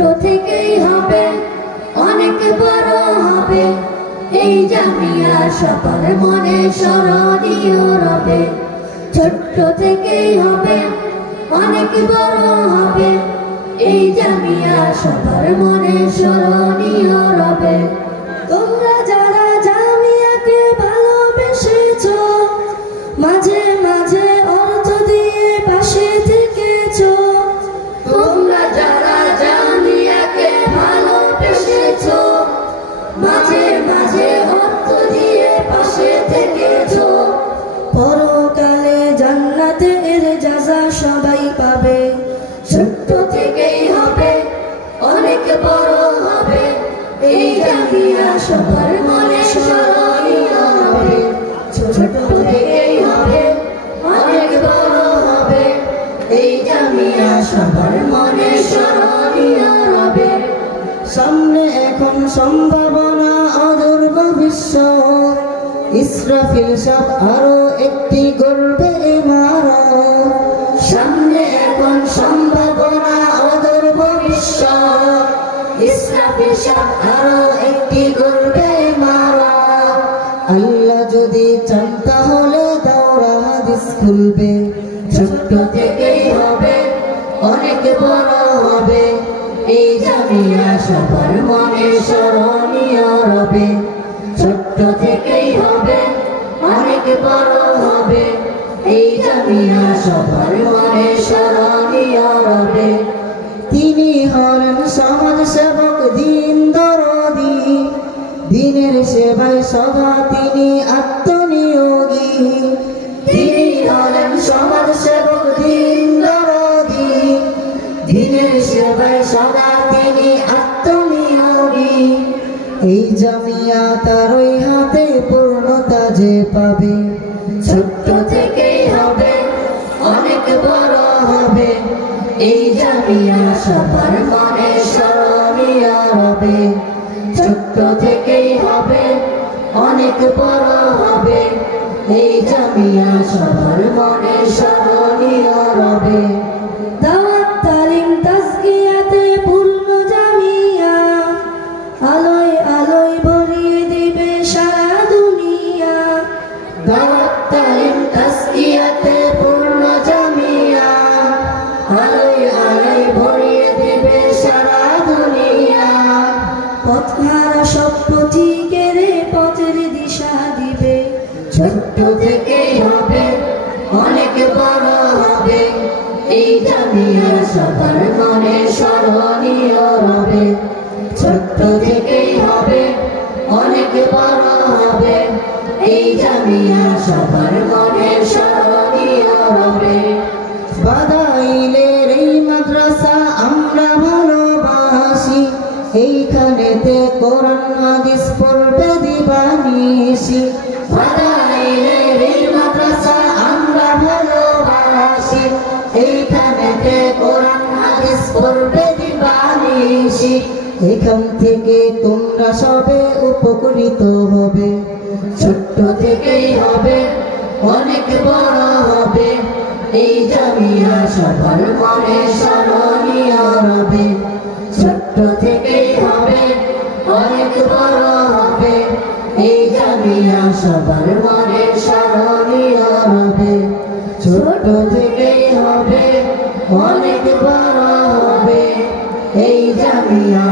ছোট থেকেই হবে, অনেক বড় হবে। এই জামিয়া সকল মনে স্মরণীয় রবে। ছোট্ট থেকেই হবে, অনেক বড় হবে। এই জামিয়া সকল মনে স্মরণীয় এই জামিয়া মনে হবে। সামনে এখন সম্ভাবনা অদূর ভবিষ্যৎ ইসরাফিল সাপ আরও একটি গর্বে ইমারত আল্লাহ যদি চান তাহলে দাওরা হাদিস খুলবে। ছোট্ট থেকেই হবে, অনেক বড় হবে। এই জামিয়া সবার মনে স্মরণীয় রবে। ছোট্ট থেকেই হবে, অনেক বড় হবে। এই জামিয়া সবার মনে স্মরণীয় রবে। তিনি হলেন সমাজ সেবক, দিন দরদি। দিনের সেবায় সদা সেবায় সদা তিনি আত্মনিয়োগী। এই জামিয়া তারই হাতে পূর্ণতা যে পাবে, ছোট্ট থেকেই হবে, অনেক বড় হবে। এই জামিয়া সবার মনে স্মরণীয় হবে ছোট্ট থেকেই হবে, অনেক বড় হবে। এই জামিয়া সবার মনে স্মরণীয় হবে পথহারা সব পথিকেরে পথের দিশা দিবে। ছোট্ট থেকেই হবে, অনেক বড় হবে। এই জামিয়া সবার মনে স্মরণীয় হবে ছোট্ট থেকেই হবে, অনেক বড় হবে। এই জামিয়া সবার মনে স্মরণীয় হবে বাদাইলের মাদ্রাসা, আমরা দিবানিসি এখান থেকে তোমরা সবে উপকৃত হবে। ছোট্ট থেকেই হবে, অনেক বড় হবে। এই জামিয়া সবার মনে স্মরণীয় সবার মনে স্মরণীয় হবে ছোট থেকেই হবে অনেক বড় হবে। এই জামিয়া